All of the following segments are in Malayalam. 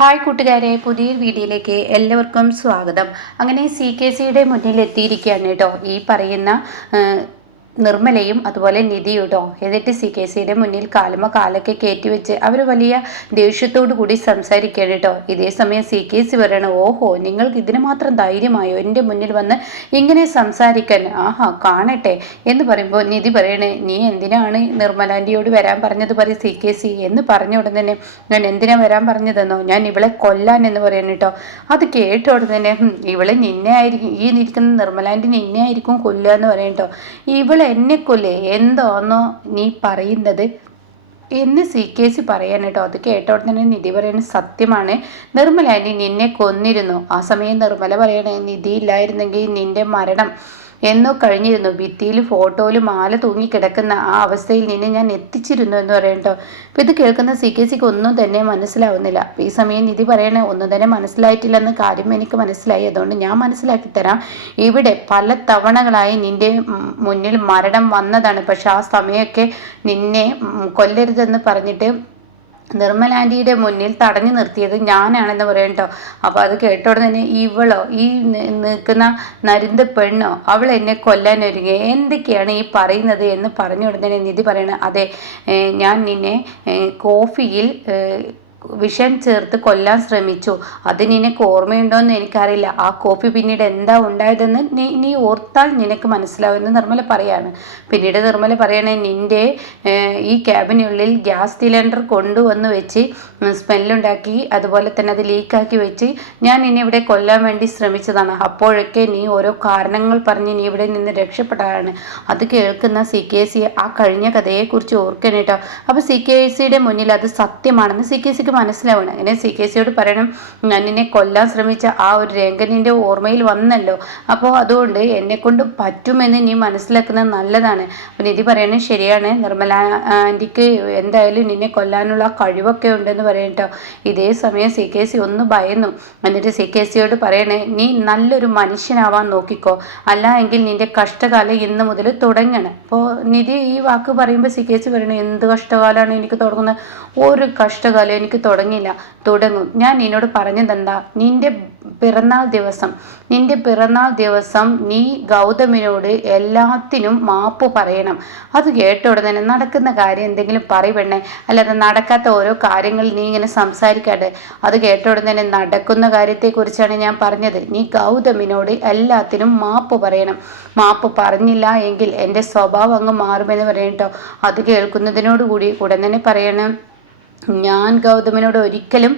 ഹായ് കൂട്ടുകാരെ, പുതിയൊരു വീഡിയോയിലേക്ക് എല്ലാവർക്കും സ്വാഗതം. അങ്ങനെ CKCയുടെ മുന്നിൽ എത്തിയിരിക്കുകയാണ് കേട്ടോ ഈ പറയുന്ന നിർമ്മലയും അതുപോലെ നിധിയും കേട്ടോ. എന്നിട്ട് CKCയുടെ മുന്നിൽ കാലൊക്കെ കയറ്റി വെച്ച് അവർ വലിയ ദേഷ്യത്തോടു കൂടി സംസാരിക്കുകയാണ് കേട്ടോ. ഇതേ സമയം CKC പറയണം, ഓഹോ നിങ്ങൾക്ക് ഇതിന് മാത്രം ധൈര്യമായോ എൻ്റെ മുന്നിൽ വന്ന് ഇങ്ങനെ സംസാരിക്കാൻ, ആഹാ കാണട്ടെ എന്ന് പറയുമ്പോൾ നിധി പറയണേ, നീ എന്തിനാണ് നിർമ്മലാൻ്റിയോട് വരാൻ പറഞ്ഞത് പറയും CKC എന്ന് പറഞ്ഞ ഉടൻ തന്നെ, ഞാൻ എന്തിനാ വരാൻ പറഞ്ഞതെന്നോ, ഞാൻ ഇവളെ കൊല്ലാൻ എന്ന് പറയുന്നു കേട്ടോ. അത് കേട്ട ഉടൻ തന്നെ ഇവളെ നിന്നെ ആയിരിക്കും, ഈ നിൽക്കുന്ന നിർമ്മലാൻ്റി നിന്നെ ആയിരിക്കും കൊല്ലുക എന്ന് പറയും കേട്ടോ. ഇവളെ എന്നെ കൊല്ലേ എന്തോന്നോ നീ പറയുന്നത് എന്ന് CKC പറയാൻ കേട്ടോ. അത് കേട്ടോടെ തന്നെ നിധി പറയുന്നത് സത്യമാണ്, നിർമ്മല ആൻറ്റി നിന്നെ കൊന്നിരുന്നു. ആ സമയം നിർമ്മല പറയണേ, നിധി ഇല്ലായിരുന്നെങ്കിൽ നിന്റെ മരണം എന്നോ കഴിഞ്ഞിരുന്നു, ഭിത്തിയിൽ ഫോട്ടോയിൽ മാല തൂങ്ങിക്കിടക്കുന്ന ആ അവസ്ഥയിൽ നിന്നെ ഞാൻ എത്തിച്ചിരുന്നു എന്ന് പറയട്ടോ. അപ്പം ഇത് കേൾക്കുന്ന CKCക്ക് ഒന്നും തന്നെ മനസ്സിലാവുന്നില്ല. ഈ സമയം നിധി പറയണേ, ഒന്നും തന്നെ മനസ്സിലായിട്ടില്ലെന്ന് കാര്യം എനിക്ക് മനസ്സിലായി, അതുകൊണ്ട് ഞാൻ മനസ്സിലാക്കി തരാം. ഇവിടെ പല തവണകളായി നിന്റെ മുന്നിൽ മരണം വന്നതാണ്, പക്ഷെ ആ സമയമൊക്കെ നിന്നെ കൊല്ലരുതെന്ന് പറഞ്ഞിട്ട് നിർമ്മല ആൻറ്റിയുടെ മുന്നിൽ തടഞ്ഞു നിർത്തിയത് ഞാനാണെന്ന് പറയും കേട്ടോ. അപ്പോൾ അത് കേട്ടോടെ തന്നെ ഇവളോ, ഈ നിൽക്കുന്ന നരുന്ത് പെണ്ണോ, അവൾ എന്നെ കൊല്ലാൻ ഒരുങ്ങി, എന്തൊക്കെയാണ് ഈ പറയുന്നത് എന്ന് പറഞ്ഞു ഉടനെ നിധി പറയണ, അതെ ഞാൻ നിന്നെ കോഫിയിൽ വിഷം ചേർത്ത് കൊല്ലാൻ ശ്രമിച്ചു, അത് നിനക്ക് ഓർമ്മയുണ്ടോയെന്ന് എനിക്കറിയില്ല. ആ കോഫി പിന്നീട് എന്താ ഉണ്ടായതെന്ന് നീ ഓർത്താൽ നിനക്ക് മനസ്സിലാവുമെന്ന് നിർമ്മല പറയാണ്. പിന്നീട് നിർമ്മല പറയണേ, നിൻ്റെ ഈ ക്യാബിനുള്ളിൽ ഗ്യാസ് സിലിണ്ടർ കൊണ്ടുവന്ന് വെച്ച് സ്മെല്ലുണ്ടാക്കി, അതുപോലെ തന്നെ അത് ലീക്കാക്കി വെച്ച് ഞാൻ നിന്നെ ഇവിടെ കൊല്ലാൻ വേണ്ടി ശ്രമിച്ചതാണ്. അപ്പോഴൊക്കെ നീ ഓരോ കാരണങ്ങൾ പറഞ്ഞ് നീ ഇവിടെ നിന്ന് രക്ഷപ്പെട്ടതാണ്. അത് കേൾക്കുന്ന CKC ആ കഴിഞ്ഞ കഥയെക്കുറിച്ച് ഓർക്കണം കേട്ടോ. അപ്പോൾ CKCയുടെ മുന്നിൽ അത് സത്യമാണെന്ന് CKCക്ക് മനസ്സിലാവണം. അങ്ങനെ CKCയോട് പറയണം, ഞാൻ നിന്നെ കൊല്ലാൻ ശ്രമിച്ച ആ ഒരു രംഗനിൻ്റെ ഓർമ്മയിൽ വന്നല്ലോ, അപ്പോൾ അതുകൊണ്ട് എന്നെ കൊണ്ട് പറ്റുമെന്ന് നീ മനസ്സിലാക്കുന്നത് നല്ലതാണ്. അപ്പം നിധി പറയണത് ശരിയാണ്, നിർമ്മല ആൻറ്റിക്ക് എന്തായാലും നിന്നെ കൊല്ലാനുള്ള കഴിവൊക്കെ ഉണ്ടെന്ന് പറയട്ടോ. ഇതേ സമയം CKC ഒന്ന് ഭയന്നു. എന്നിട്ട് CKCയോട് പറയണേ, നീ നല്ലൊരു മനുഷ്യനാവാൻ നോക്കിക്കോ, അല്ല എങ്കിൽ നിന്റെ കഷ്ടകാലം ഇന്ന് മുതൽ തുടങ്ങണം. അപ്പോൾ നിധി ഈ വാക്ക് പറയുമ്പോൾ CKC പറയണേ, എന്ത് കഷ്ടകാലമാണ് എനിക്ക് തുടങ്ങുന്നത്? ഒരു കഷ്ടകാലം എനിക്ക് തുടങ്ങില്ല, തുടങ്ങും. ഞാൻ നിന്നോട് പറഞ്ഞതെന്താ, നിന്റെ പിറന്നാൾ ദിവസം നീ ഗൗതമിനോട് എല്ലാത്തിനും മാപ്പ് പറയണം. അത് കേട്ട ഉടനെ നടക്കുന്ന കാര്യം എന്തെങ്കിലും പറയുവണ്ണേ, അല്ലാതെ നടക്കാത്ത ഓരോ കാര്യങ്ങൾ നീ ഇങ്ങനെ സംസാരിക്കാതെ. അത് കേട്ട ഉടനെ നടക്കുന്ന കാര്യത്തെക്കുറിച്ചാണ് ഞാൻ പറഞ്ഞത്. നീ ഗൗതമിനോട് എല്ലാത്തിനും മാപ്പ് പറയണം. മാപ്പ് പറഞ്ഞില്ല എങ്കിൽ എൻ്റെ സ്വഭാവം അങ്ങ് മാറുമെന്ന് പറയട്ടോ. അത് കേൾക്കുന്നതിനോടുകൂടി ഉടൻ തന്നെ പറയണം, ഞാൻ ഗൗതമിനോട് ഒരിക്കലും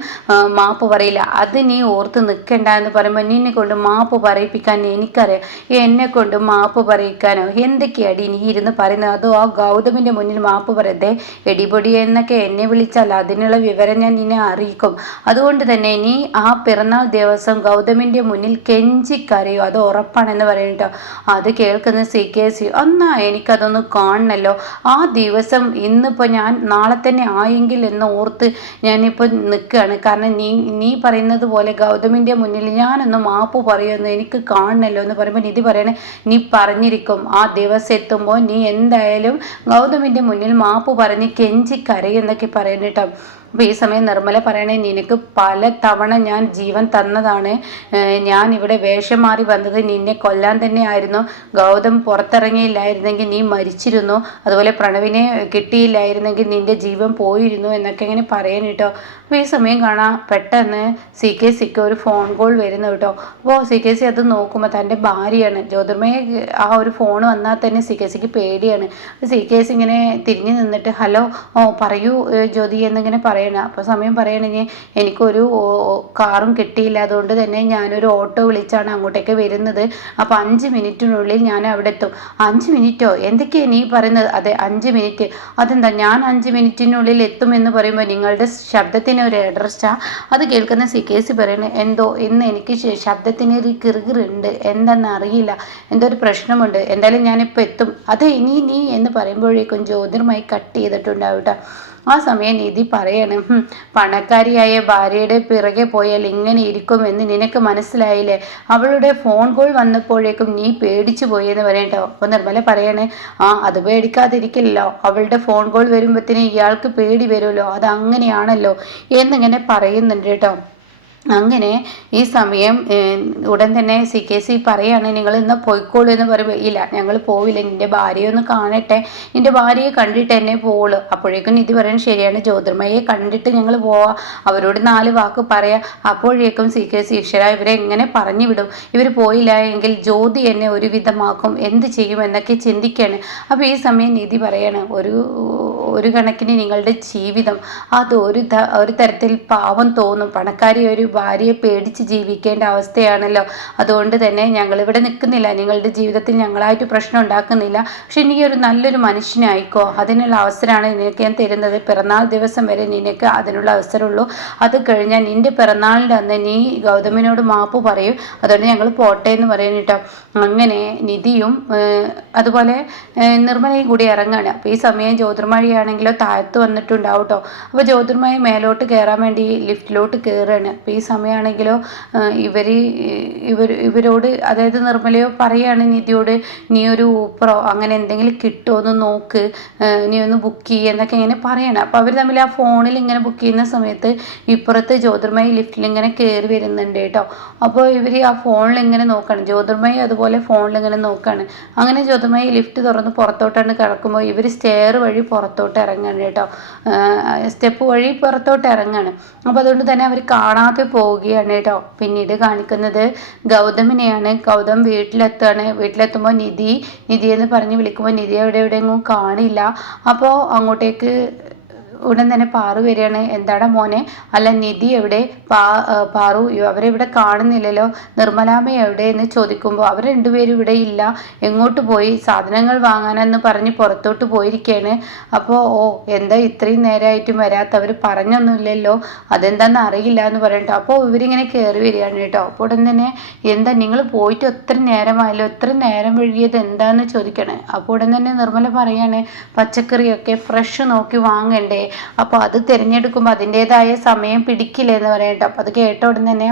മാപ്പ് പറയില്ല, അത് നീ ഓർത്ത് നിൽക്കണ്ട എന്ന് പറയുമ്പോൾ, നിന്നെ കൊണ്ട് മാപ്പ് പറയിപ്പിക്കാൻ എനിക്കറിയാം, എന്നെ കൊണ്ട് മാപ്പ് പറയിക്കാനോ എന്തൊക്കെയാടി നീ ഇരുന്ന് പറയുന്നത്? അതോ ആ ഗൗതമിൻ്റെ മുന്നിൽ മാപ്പ് പറയതേ, എടിപൊടി എന്നൊക്കെ എന്നെ വിളിച്ചാൽ അതിനുള്ള വിവരം ഞാൻ നിന്നെ അറിയിക്കും. അതുകൊണ്ട് തന്നെ നീ ആ പിറന്നാൾ ദിവസം ഗൗതമിൻ്റെ മുന്നിൽ കെഞ്ചിക്കരയോ, അത് ഉറപ്പാണെന്ന് പറയട്ടോ. അത് കേൾക്കുന്ന CKC, എന്നാ എനിക്കതൊന്ന് കാണണല്ലോ, ആ ദിവസം ഇന്നിപ്പോൾ ഞാൻ നാളെ തന്നെ ആയെങ്കിൽ എന്ന് ഓർത്ത് ഞാനിപ്പോൾ നിൽക്കുകയാണ്. കാരണം നീ പറയുന്നത് പോലെ ഗൗതമിൻ്റെ മുന്നിൽ ഞാനൊന്ന് മാപ്പ് പറയുമെന്ന് എനിക്ക് കാണണല്ലോ എന്ന് പറയുമ്പോൾ നിധി പറയണേ, നീ പറഞ്ഞിരിക്കും, ആ ദിവസം എത്തുമ്പോൾ നീ എന്തായാലും ഗൗതമിൻ്റെ മുന്നിൽ മാപ്പ് പറഞ്ഞ് കെഞ്ചി കരയെന്നൊക്കെ പറയുന്നിട്ടോ. അപ്പോൾ ഈ സമയം നിർമ്മല പറയണേ, നിനക്ക് പല തവണ ഞാൻ ജീവൻ തന്നതാണ്, ഞാൻ ഇവിടെ വേഷം മാറി വന്നത് നിന്നെ കൊല്ലാൻ തന്നെ ആയിരുന്നു. ഗൗതം പുറത്തിറങ്ങിയില്ലായിരുന്നെങ്കിൽ നീ മരിച്ചിരുന്നു, അതുപോലെ പ്രണവിനെ കിട്ടിയില്ലായിരുന്നെങ്കിൽ നിന്റെ ജീവൻ പോയിരുന്നു എന്നൊക്കെ ഇങ്ങനെ പറയാൻ കേട്ടോ. അപ്പോൾ ഈ സമയം കാണാം പെട്ടെന്ന് CKCക്ക് ഒരു ഫോൺ കോൾ വരുന്നു കേട്ടോ. അപ്പോൾ CKC അത് നോക്കുമ്പോൾ തൻ്റെ ഭാര്യയാണ്. ജ്യോതിർമയെ ആ ഒരു ഫോൺ വന്നാൽ തന്നെ CKCക്ക് പേടിയാണ്. CKC ഇങ്ങനെ തിരിഞ്ഞു നിന്നിട്ട്, ഹലോ പറയൂ ജ്യോതി എന്നിങ്ങനെ പറയണം. അപ്പോൾ സമയം പറയണെങ്കിൽ, എനിക്കൊരു കാറും കിട്ടിയില്ല, അതുകൊണ്ട് തന്നെ ഞാനൊരു ഓട്ടോ വിളിച്ചാണ് അങ്ങോട്ടേക്ക് വരുന്നത്. അപ്പോൾ 5 മിനിറ്റിനുള്ളിൽ ഞാൻ അവിടെ എത്തും. 5 മിനിറ്റോ? എന്തൊക്കെയാണ് നീ പറയുന്നത്? അതെ 5 മിനിറ്റ്. അതെന്താ ഞാൻ 5 മിനിറ്റിനുള്ളിൽ എത്തുമെന്ന് പറയുമ്പോൾ നിങ്ങളുടെ ശബ്ദത്തിന് ഒരു അഡ്രസ്റ്റാ? അത് കേൾക്കുന്ന CKC പറയുന്നത്, എന്തോ ഇന്ന് എനിക്ക് ശബ്ദത്തിന് ഒരു കിറുകിറുണ്ട്, എന്താണെന്ന് അറിയില്ല, എന്തോ ഒരു പ്രശ്നമുണ്ട്, എന്തായാലും ഞാനിപ്പോൾ എത്തും. അതെ നീ എന്ന് പറയുമ്പോഴേക്കും ജ്യോതിർമായി കട്ട് ചെയ്തിട്ടുണ്ടാവും കേട്ടോ. ആ സമയം നിധി പറയാണ്, പണക്കാരിയായ ഭാര്യയുടെ പിറകെ പോയാൽ ഇങ്ങനെ ഇരിക്കുമെന്ന് നിനക്ക് മനസ്സിലായില്ലേ? അവളുടെ ഫോൺ കോൾ വന്നപ്പോഴേക്കും നീ പേടിച്ചു പോയെന്ന് പറയട്ടോ. അപ്പൊ നിർമ്മല പറയാണ്, അത് പേടിക്കാതിരിക്കില്ലല്ലോ, അവളുടെ ഫോൺ കോൾ വരുമ്പോഴത്തേന് ഇയാൾക്ക് പേടി വരുമല്ലോ, അത് അങ്ങനെയാണല്ലോ എന്നിങ്ങനെ പറയുന്നുണ്ട് കേട്ടോ. അങ്ങനെ ഈ സമയം ഉടൻ തന്നെ CKC പറയാണ്, നിങ്ങൾ ഇന്ന് പോയിക്കോളൂ എന്ന് പറയുമ്പോൾ, ഇല്ല ഞങ്ങൾ പോവില്ല, നിന്റെ ഭാര്യയെ ഒന്ന് കാണട്ടെ, നിന്റെ ഭാര്യയെ കണ്ടിട്ട് എന്നെ പോവുള്ളൂ. അപ്പോഴേക്കും നിധി പറയുന്നത് ശരിയാണ്, ജ്യോതിർമയെ കണ്ടിട്ട് ഞങ്ങൾ പോവാം, അവരോട് 4 വാക്ക് പറയാം. അപ്പോഴേക്കും CKC ഈശ്വര ഇവരെ എങ്ങനെ പറഞ്ഞു വിടും, ഇവർ പോയില്ല എങ്കിൽ ജ്യോതി എന്നെ ഒരു വിധമാക്കും, എന്ത് ചെയ്യും എന്നൊക്കെ ചിന്തിക്കുകയാണ്. അപ്പോൾ ഈ സമയം നിധി പറയാണ്, ഒരു കണക്കിന് നിങ്ങളുടെ ജീവിതം അത് ഒരു തരത്തിൽ പാവം തോന്നും, പണക്കാരി ഒരു ഭാര്യയെ പേടിച്ച് ജീവിക്കേണ്ട അവസ്ഥയാണല്ലോ, അതുകൊണ്ട് തന്നെ ഞങ്ങളിവിടെ നിൽക്കുന്നില്ല, നിങ്ങളുടെ ജീവിതത്തിൽ ഞങ്ങളായിട്ട് പ്രശ്നം ഉണ്ടാക്കുന്നില്ല, പക്ഷെ നീ ഒരു നല്ലൊരു മനുഷ്യനായിക്കോ, അതിനുള്ള അവസരമാണ് നിനക്ക് ഞാൻ തരുന്നത്, പിറന്നാൾ ദിവസം വരെ നിനക്ക് അതിനുള്ള അവസരമുള്ളൂ, അത് കഴിഞ്ഞാൽ നിന്റെ പിറന്നാളിൻ്റെ അന്ന് നീ ഗൗതമിനോട് മാപ്പ് പറയും, അതുകൊണ്ട് ഞങ്ങൾ പോട്ടെ എന്ന് പറയുന്നു കേട്ടോ. അങ്ങനെ നിധിയും അതുപോലെ നിർമ്മലയും കൂടി ഇറങ്ങാണ്. അപ്പോൾ ഈ സമയം ജ്യോതിർമഴയാണെങ്കിലോ താഴത്ത് വന്നിട്ടുണ്ടാവും കേട്ടോ. അപ്പോൾ ജ്യോതിർമയ മേലോട്ട് കയറാൻ വേണ്ടി ലിഫ്റ്റിലോട്ട് കയറുകയാണ്. അപ്പോൾ ഈ സമയമാണെങ്കിലോ ഇവരോട്, അതായത് നിർമ്മലയോ പറയാണ് നിധിയോട്, നീ ഒരു ഊപ്പറോ അങ്ങനെ എന്തെങ്കിലും കിട്ടുമോ എന്ന് നോക്ക്, നീ ഒന്ന് ബുക്ക് ചെയ്യുക എന്നൊക്കെ ഇങ്ങനെ പറയണം. അപ്പോൾ അവർ തമ്മിൽ ആ ഫോണിൽ ഇങ്ങനെ ബുക്ക് ചെയ്യുന്ന സമയത്ത് ഇപ്പുറത്ത് ജ്യോതിർമയ ലിഫ്റ്റിൽ ഇങ്ങനെ കയറി വരുന്നുണ്ട് കേട്ടോ. അപ്പോൾ ഇവർ ആ ഫോണിൽ ഇങ്ങനെ നോക്കണം, ജ്യോതിർമയ അതുപോലെ ഫോണിൽ ഇങ്ങനെ നോക്കുകയാണ്. അങ്ങനെ ജ്യോതിർമയ ലിഫ്റ്റ് തുറന്ന് പുറത്തോട്ടാണ് കിടക്കുമ്പോൾ ഇവർ സ്റ്റെയർ വഴി പുറത്തോട്ട് ഇറങ്ങാണ് കേട്ടോ, സ്റ്റെപ്പ് വഴി പുറത്തോട്ട് ഇറങ്ങാണ്. അപ്പോൾ അതുകൊണ്ട് തന്നെ അവർ കാണാതെ പോവുകയാണ് കേട്ടോ. പിന്നീട് കാണിക്കുന്നത് ഗൗതമിനെയാണ്. ഗൗതം വീട്ടിലെത്തുമ്പോൾ നിധി എന്ന് പറഞ്ഞ് വിളിക്കുമ്പോൾ നിധി എവിടെയെങ്കിലും കാണില്ല. അപ്പോൾ അങ്ങോട്ടേക്ക് ഉടൻ തന്നെ പാറു വരികയാണ്. എന്താടാ മോനെ, അല്ല നിധി എവിടെ, പാറു അവരെവിടെ കാണുന്നില്ലല്ലോ, നിർമ്മലാമ്മ എവിടെ എന്ന് ചോദിക്കുമ്പോൾ അവർ രണ്ടുപേരും ഇവിടെ ഇല്ല, എങ്ങോട്ട് പോയി, സാധനങ്ങൾ വാങ്ങാനെന്ന് പറഞ്ഞ് പുറത്തോട്ട് പോയിരിക്കുകയാണ്. അപ്പോൾ എന്താ ഇത്രയും നേരമായിട്ടും വരാത്തവർ പറഞ്ഞൊന്നുമില്ലല്ലോ, അതെന്താണെന്ന് അറിയില്ല എന്ന് പറയട്ടോ. അപ്പോൾ ഇവരിങ്ങനെ കയറി വരികയാണ് കേട്ടോ. അപ്പോൾ ഉടൻ തന്നെ എന്താ നിങ്ങൾ പോയിട്ട് ഒത്തിരി നേരമായല്ലോ, ഒത്തിരി നേരം വൈകിയത് എന്താണെന്ന് ചോദിക്കണേ. അപ്പോൾ ഉടൻ തന്നെ നിർമ്മല പറയാണ്, പച്ചക്കറിയൊക്കെ ഫ്രഷ് നോക്കി വാങ്ങണ്ടേ, അപ്പോൾ അത് തിരഞ്ഞെടുക്കുമ്പോൾ അതിൻ്റെതായ സമയം പിടിക്കില്ല എന്ന് പറയട്ടോ. അപ്പോൾ അത് കേട്ട ഉടൻ തന്നെ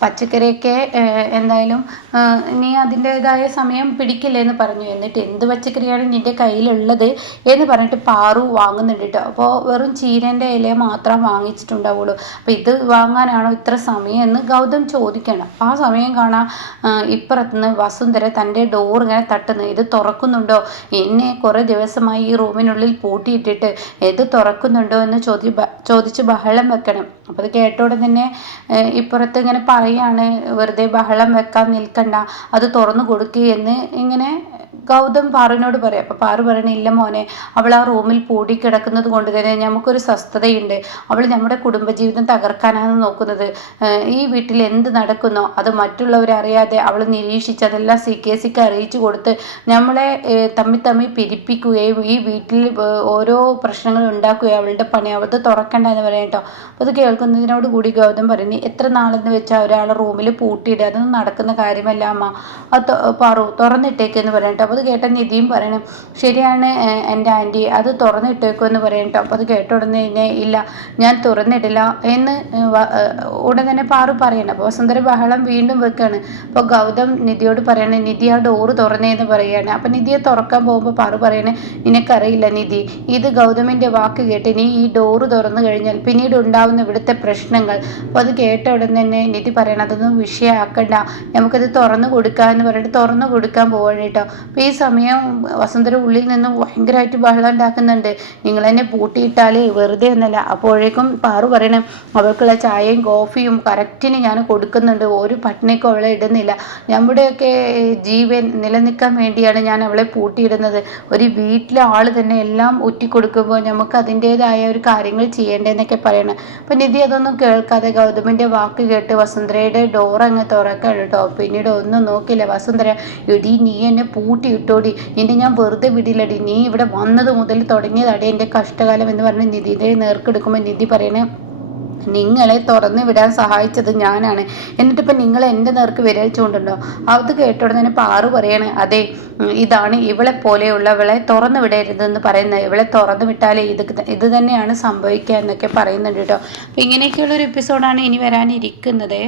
പച്ചക്കറിയൊക്കെ എന്തായാലും നീ അതിൻ്റെതായ സമയം പിടിക്കില്ല എന്ന് പറഞ്ഞു. എന്നിട്ട് എന്ത് പച്ചക്കറിയാണ് നിൻ്റെ കയ്യിലുള്ളത് എന്ന് പറഞ്ഞിട്ട് പാറു വാങ്ങുന്നുണ്ട് കേട്ടോ. അപ്പോൾ വെറും ചീരൻ്റെ ഇല മാത്രം വാങ്ങിച്ചിട്ടുണ്ടാവുള്ളൂ, അപ്പോൾ ഇത് വാങ്ങാനാണോ ഇത്ര സമയം എന്ന് ഗൗതം ചോദിക്കണം. ആ സമയം കാണാം ഇപ്പുറത്തുനിന്ന് വസുന്ധര തൻ്റെ ഡോർ ഇങ്ങനെ തട്ടുന്നു. ഇത് തുറക്കുന്നുണ്ടോ, എന്നെ കുറേ ദിവസമായി ഈ റൂമിനുള്ളിൽ പൂട്ടിയിട്ടിട്ട് ഇത് തുറക്കുന്നുണ്ടോ എന്ന് ചോദിച്ച് ബഹളം വെക്കണം. അപ്പോൾ അത് കേട്ടോടെ തന്നെ ഇപ്പുറത്ത് ഇങ്ങനെ പറയാണ്, വെറുതെ ബഹളം വെക്കാൻ നിൽക്കണ്ട, അത് തുറന്നു കൊടുക്കുകയെന്ന് ഇങ്ങനെ ഗൗതം പാറുവിനോട് പറയാം. അപ്പോൾ പാറു പറയണ, ഇല്ല മോനെ, അവൾ ആ റൂമിൽ പൂടിക്കിടക്കുന്നത് കൊണ്ട് തന്നെ നമുക്കൊരു സ്വസ്ഥതയുണ്ട്, അവൾ നമ്മുടെ കുടുംബജീവിതം തകർക്കാനാണ് നോക്കുന്നത്, ഈ വീട്ടിൽ എന്ത് നടക്കുന്നോ അത് മറ്റുള്ളവരറിയാതെ അവൾ നിരീക്ഷിച്ച് അതെല്ലാം CKCക്ക് അറിയിച്ചു കൊടുത്ത് നമ്മളെ തമ്മിൽ പിരിപ്പിക്കുകയും ഈ വീട്ടിൽ ഓരോ പ്രശ്നങ്ങൾ ഉണ്ടാക്കുകയും അവളുടെ പണി അവൾക്ക് തുറക്കണ്ട എന്ന് പറയാം കേട്ടോ. അപ്പോൾ അത് കേൾക്കുന്നതിനോട് കൂടി ഗൗതം പറഞ്ഞു, എത്ര നാളെന്ന് വെച്ചാൽ ഒരാളെ റൂമിൽ പൂട്ടിയിടുക, അതൊന്നും നടക്കുന്ന കാര്യമല്ല അമ്മ, അത് പാറു തുറന്നിട്ടേക്കെന്ന് പറയാം കേട്ടോ. അപ്പോൾ അത് കേട്ട നിധിയും പറയണം, ശരിയാണ് എൻ്റെ ആൻറ്റി, അത് തുറന്നിട്ടേക്കുമെന്ന് പറയും കേട്ടോ. അപ്പോൾ അത് കേട്ട ഉടനെ ഇല്ല ഞാൻ തുറന്നിടില്ല എന്ന് ഉടൻ തന്നെ പാറു പറയണം. അപ്പോൾ വസുന്ധര ബഹളം വീണ്ടും വെക്കുകയാണ്. അപ്പോൾ ഗൗതം നിധിയോട് പറയണേ, നിധി ആ ഡോറ് തുറന്നേന്ന് പറയുകയാണ്. അപ്പോൾ നിധിയെ തുറക്കാൻ പോകുമ്പോൾ പാറു പറയണേ, നിനക്കറിയില്ല നിധി, ഇത് ഗൗതമിൻ്റെ വാക്ക് കേട്ട് നീ ഈ ഡോറ് തുറന്നു കഴിഞ്ഞാൽ പിന്നീട് ഉണ്ടാവുന്ന ഇവിടുത്തെ പ്രശ്നങ്ങൾ. അപ്പോൾ അത് കേട്ട ഉടൻ തന്നെ നിധി പറയണം, അതൊന്നും വിഷയമാക്കണ്ട, നമുക്കത് തുറന്നു കൊടുക്കുക എന്ന് പറഞ്ഞിട്ട് തുറന്നു കൊടുക്കാൻ പോവാണ് കേട്ടോ. അപ്പോൾ ഈ സമയം വസുന്ധര ഉള്ളിൽ നിന്ന് ഭയങ്കരമായിട്ട് ബഹളം ഉണ്ടാക്കുന്നുണ്ട്, നിങ്ങൾ എന്നെ പൂട്ടിയിട്ടാൽ വെറുതെ ഒന്നല്ല. അപ്പോഴേക്കും പാറു പറയണം, അവൾക്കുള്ള ചായയും കോഫിയും കറക്റ്റിന് ഞാൻ കൊടുക്കുന്നുണ്ട്, ഒരു പട്ടിണിക്കും അവളെ ഇടുന്നില്ല, നമ്മുടെയൊക്കെ ജീവൻ നിലനിൽക്കാൻ വേണ്ടിയാണ് ഞാൻ അവളെ പൂട്ടിയിടുന്നത്, ഒരു വീട്ടിലെ ആൾ തന്നെ എല്ലാം ഊറ്റിക്കൊടുക്കുമ്പോൾ നമുക്ക് അതിൻ്റേതായ ഒരു കാര്യങ്ങൾ ചെയ്യേണ്ടതെന്നൊക്കെ പറയണം. അപ്പം നിധി അതൊന്നും കേൾക്കാതെ ഗൗതമിൻ്റെ വാക്ക് കേട്ട് വസുന്ധരയുടെ ഡോർ അങ്ങ് തുറക്കാണ് കേട്ടോ. പിന്നീട് ഒന്നും നോക്കില്ല വസുന്ധര, എടി നീ എന്നെ പൂട്ടിയിട്ടോടി, നിന്നെ ഞാൻ വെറുതെ വിടില്ലടി, നീ ഇവിടെ വന്നത് മുതൽ തുടങ്ങിയതാടി എൻ്റെ കഷ്ടകാലം എന്ന് പറഞ്ഞ് നിധിയുടെ നേർക്കെടുക്കുമ്പോൾ നിധി പറയണേ, നിങ്ങളെ തുറന്നു വിടാൻ സഹായിച്ചത് ഞാനാണ്, എന്നിട്ടിപ്പോൾ നിങ്ങൾ എൻ്റെ നേർക്ക് വിരൽ ചൂണ്ടുണ്ടോ? അത് കേട്ട ഉടനെ പാറു പറയാണ്, അതെ, ഇതാണ് ഇവളെ പോലെയുള്ളവളെ തുറന്നു വിടരുതെന്ന് പറയുന്നത്. ഇവളെ തുറന്നു വിട്ടാലേ ഇത് തന്നെയാണ് സംഭവിക്കുക എന്നൊക്കെ പറയുന്നുണ്ട് കേട്ടോ. അപ്പം ഇങ്ങനെയൊക്കെയുള്ളൊരു എപ്പിസോഡാണ് ഇനി വരാനിരിക്കുന്നത്.